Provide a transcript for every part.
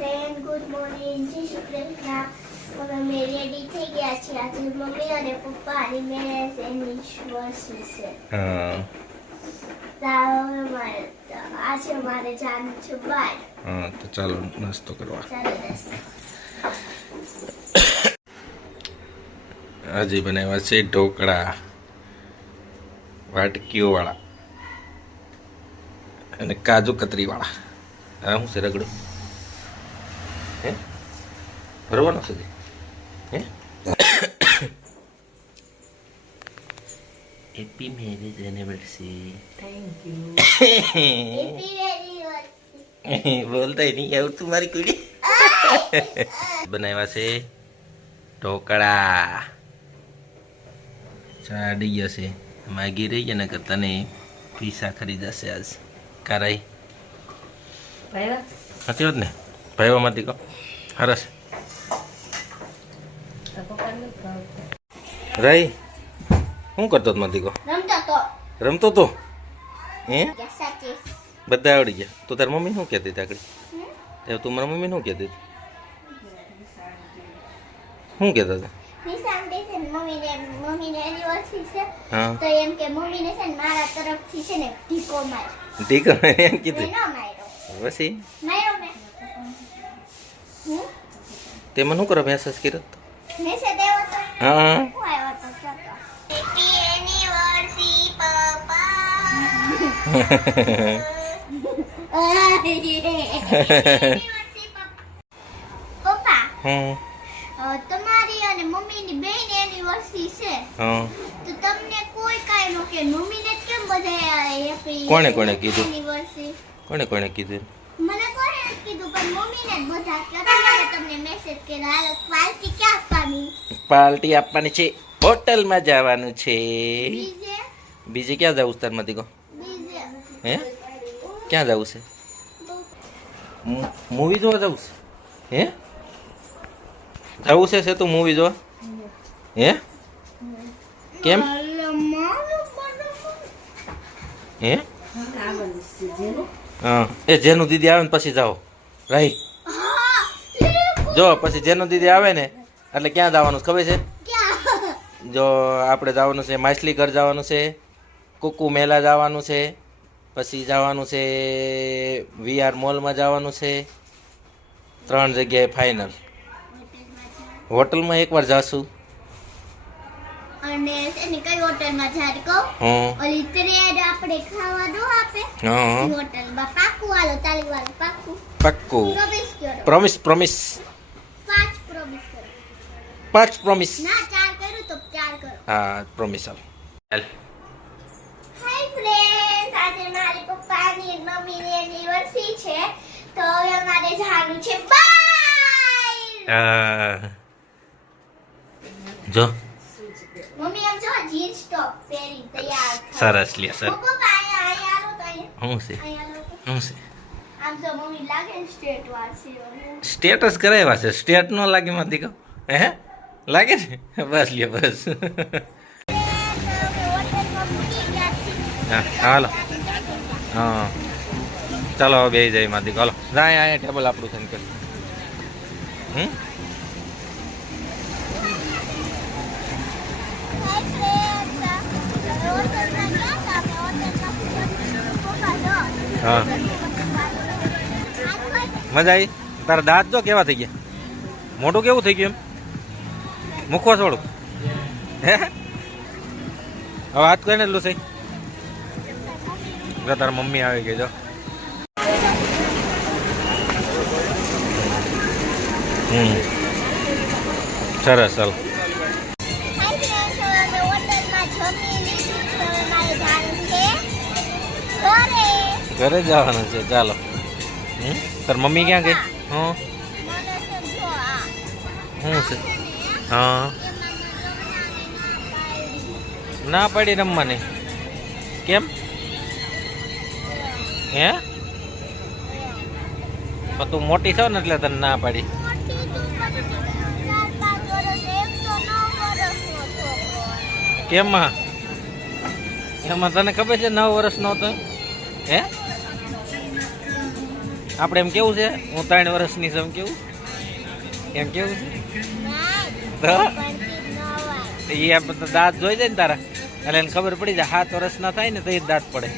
Friend, good morning. જય શ્રી કૃષ્ણ. અમે ready થઈ ગયા છીએ. આજે મમ્મી અને પપ્પાની મેરેજ એનિવર્સરી છે. આજે મારે જવાનું છે બહાર. તો ચાલો નાસ્તો કરવા. આજે બનાવ્યા છે ઢોકળા વાટકીઓ વાળા અને કાજુ કતરી વાળા. આ શું છે રગડું? હે ભરવાનો છે? હે happy marriage anniversary. Thank you. બોલતા નહીં આવતું મારી કુડી. બનાવ્યા છે ઢોકળા. ચાડી જશે માગી રહી ગયા ને કરતા ને પીસા ખરીદાશે આજ. કારાઈ ભાઈવા સાચી વાત ને ભાઈવામાંથી કહો હરસ રહી શું કરતો માંથી કહો? રમતો તો હે બધા આવડી ગયા. તું તારી મમ્મી શું કહેતી હતી આગળ? તું મારા મમ્મી શું કહેતી હતી? શું કહેતા હતા? તો એમ કે મમ્મીને છે ને મારા તરફથી છે ને ઢીકો માર. ઢીકો એમ કીધું પછી તે મને શું કરો મેસેજ કર્યો? મેસેજ આવ્યો તો હા હું આવ્યો તો હેપી એનિવર્સરી પપ્પા. તમારી અને મમ્મીની બેન એનિવર્સરી છે તો તમને કોઈ કાઈ નો કે મમ્મીને કેમ બધા હેપી કોણે કોણે કીધું? એનિવર્સરી કોણે કોણે કીધું? મને કોણે કીધું પણ મમ્મીને જ બધા કહેતા તમને મેસેજ કર્યો. હાલો પાર્ટી ક્યાં આપવાની? પાર્ટી આપવાની છે, હોટલમાં જવાનું છે. બીજે બીજે ક્યાં જવું છે તારમાંથી કહો? બીજે હે ક્યાં જવું છે? મૂવી જોવા જવું છે? હે જવું છે તું મૂવી જોવા? હે કેમ? હે હા એ જેનું દીદી આવે ને પછી જાઓ રાઈ. જો પછી જેનું દીદી આવે ને એટલે ક્યાં જવાનું ખબર છે? જો આપણે જવાનું છે માછલી ઘર જવાનું છે, કુકુ મેલા જવાનું છે, પછી જવાનું છે VR મોલમાં જવાનું છે. 3 જગ્યાએ ફાઇનલ. હોટલમાં એકવાર જાશું. અને એની કઈ હોટલમાં જાય કહો? ઓલી ટ્રેડ આપણે ખાવા દો આપે હોટલમાં. પાકું હાલો તાલી વાળું પાકું પક્કું. પ્રોમિસ કરો. પ્રોમિસ પ્રોમિસ 5 પ્રોમિસ કરો. 5 પ્રોમિસ. ના 4 કર્યું તો 4 કરો. હા પ્રોમિસ હાલ. હાય ફ્રેન્ડ્સ, આજે મારી પપ્પાની અને મમ્મીની એનિવર્સરી છે તો હવે અમારે જવાનું છે બાય. જો મમ્મી આમ જો જીન્સ ટોપ પહેરી તૈયાર થઈ. સરસ લે સર. પપ્પા અહીંયા આલો તો અહીંયા શું છે આલો તો. શું છે? આમ તો મમ્મી લાગે ને સ્ટેટ વાળસી. સ્ટેટસ કરાવ્યા છે, સ્ટેટ નો લાગે માંથી કહો? હે લાગે ને? બસ લે બસ. હા હાલો હા ચાલો હવે બે જાય માંથી હાલો. ના અહીંયા ટેબલ આપણું છે ને કે હા મજા આવી? તારા દાંત જો કેવા થઈ ગયા, મોઢું કેવું થઈ ગયું? એમ મૂકવા થોડું હે હવે હાથ કરીને એટલું છે. તારા મમ્મી આવી ગઈ જો. સરસ ચાલ. ઘરે જવાનું છે ચાલો. તાર મમ્મી ક્યાં ગઈ? શું છે? હા ના પડી રમવાની. કેમ? હે તું મોટી છો ને એટલે તને ના પાડી. કેમાં એમાં તને ખબર છે 9 વર્ષનો હતો? હે આપણે એમ કેવું છે હું 3 વર્ષની છું એમ કેવું એમ કેવું છે તો એ આપણે દાંત જોઈ જાય ને તારા એટલે એને ખબર પડી જાય 7 વર્ષના થાય ને તો એ દાંત પડે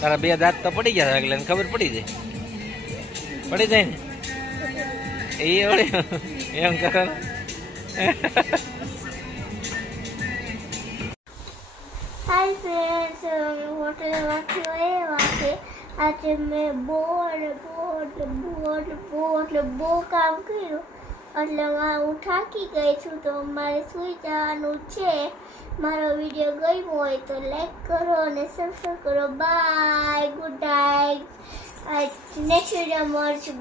તારા 2 દાંત તો પડી ગયા એટલે એને ખબર પડી જાય ને એ વળી એમ કરે હાય ફ્રેન્ડ્સ હોટલમાંથી આવ્યા છે આજે મેં બહુ કામ કર્યું એટલે હું થાકી ગઈ છું તો મારે સૂઈ જવાનું છે. મારો વિડીયો ગમ્યો હોય તો લાઈક કરો અને સબસ્ક્રાઈબ કરો. Bye, good night. Next video મળશું.